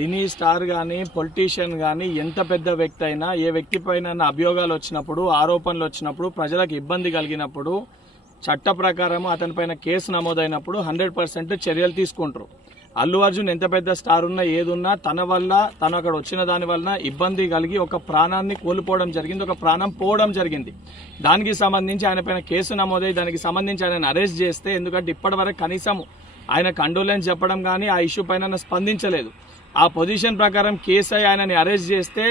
Cine star కానీ politician కానీ ఎంత పెద్ద వ్యక్తి అయినా ఏ వ్యక్తి పైన అభియోగాలు వచ్చినప్పుడు ఆరోపణలు వచ్చినప్పుడు ప్రజలకు ఇబ్బంది కలిగినప్పుడు చట్ట ప్రకారం అతనిపైన కేసు నమోదైనప్పుడు 100% చర్యలు తీసుకుంటారు. అల్లు అర్జున్ ఎంత పెద్ద స్టార్ ఉన్నా ఏదున్నా తన వల్ల తను అక్కడ వచ్చిన దాని వలన ఇబ్బంది కలిగి ఒక ప్రాణాన్ని కోల్పోవడం జరిగింది, ఒక ప్రాణం పోవడం జరిగింది. దానికి సంబంధించి ఆయన పైన కేసు నమోదై దానికి సంబంధించి ఆయన అరెస్ట్ చేస్తే, ఎందుకంటే ఇప్పటివరకు కనీసం ఆయన కండోలెన్స్ చెప్పడం కానీ ఆ ఇష్యూ పైన స్పందించలేదు. ఆ పొజిషన్ ప్రకారం కేసు అయి ఆయనని అరెస్ట్ చేస్తే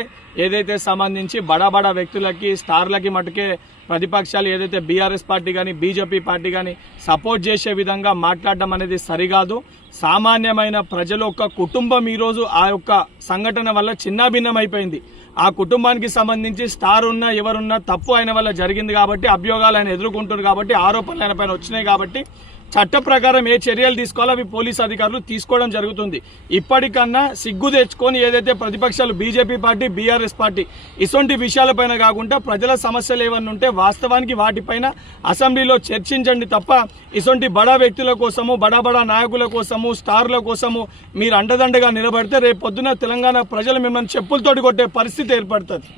ఏదైతే సంబంధించి బడా వ్యక్తులకి స్టార్లకి మటుకే ప్రతిపక్షాలు ఏదైతే బీఆర్ఎస్ పార్టీ కానీ బీజేపీ పార్టీ కానీ సపోర్ట్ చేసే విధంగా మాట్లాడడం అనేది సరికాదు. సామాన్యమైన ప్రజలు ఒక కుటుంబం ఈరోజు ఆ యొక్క సంఘటన వల్ల చిన్నాభిన్నమైపోయింది. ఆ కుటుంబానికి సంబంధించి స్టార్ ఉన్నా ఎవరున్నా తప్పు ఆయన వల్ల జరిగింది కాబట్టి అభియోగాలు ఆయన ఎదుర్కొంటున్నారు కాబట్టి ఆరోపణలు ఆయన పైన వచ్చినాయి కాబట్టి చట్ట ప్రకారం ఏ చర్యలు తీసుకోవాలో అవి పోలీసు అధికారులు తీసుకోవడం జరుగుతుంది. ఇప్పటికన్నా సిగ్గు తెచ్చుకొని ఏదైతే ప్రతిపక్షాలు బీజేపీ పార్టీ బీఆర్ఎస్ పార్టీ ఇటువంటి విషయాలపైన కాకుండా ప్రజల సమస్యలు ఏమన్నా ఉంటే వాస్తవానికి వాటిపైన అసెంబ్లీలో చర్చించండి తప్ప ఇటువంటి బడా వ్యక్తుల కోసము బడా నాయకుల కోసము స్టార్ల కోసము మీరు అండదండగా నిలబడితే రేపు పొద్దున తెలంగాణ ప్రజలు మిమ్మల్ని చెప్పులతోటి కొట్టే పరిస్థితి ఏర్పడుతుంది.